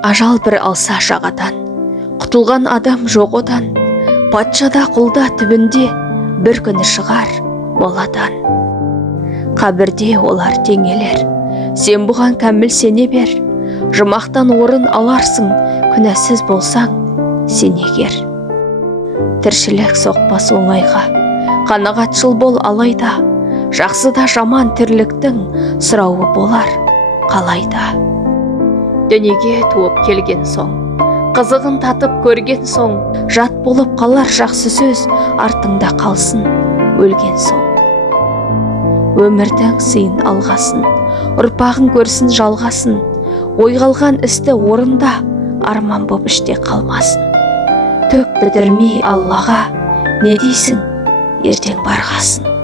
Ажал бір алса жағадан, құтылған адам жоқ одан, патшада құлда түбінде бір күні шығар моладан. Қабірде олар теңелер, сен бұған кәміл сене бер, жұмақтан орын аларсың, күнәсіз болсаң сен егер. Тіршілік соқпас оңайға, қанағатшыл бол алайда, жақсы да жаман тірліктің сұрауы болар қалайда. Дүниеге туып келген соң, қызығын татып көрген соң, жат болып қалар жақсы сөз, артыңда қалсын өлген соң. Өмірдің сыйын алғасын, ұрпағын көрсін жалғасын, ойғалған істі орында, арман боп іште қалмасын. Төк білдірмей Аллаға, не дейсің, ертең барғасын.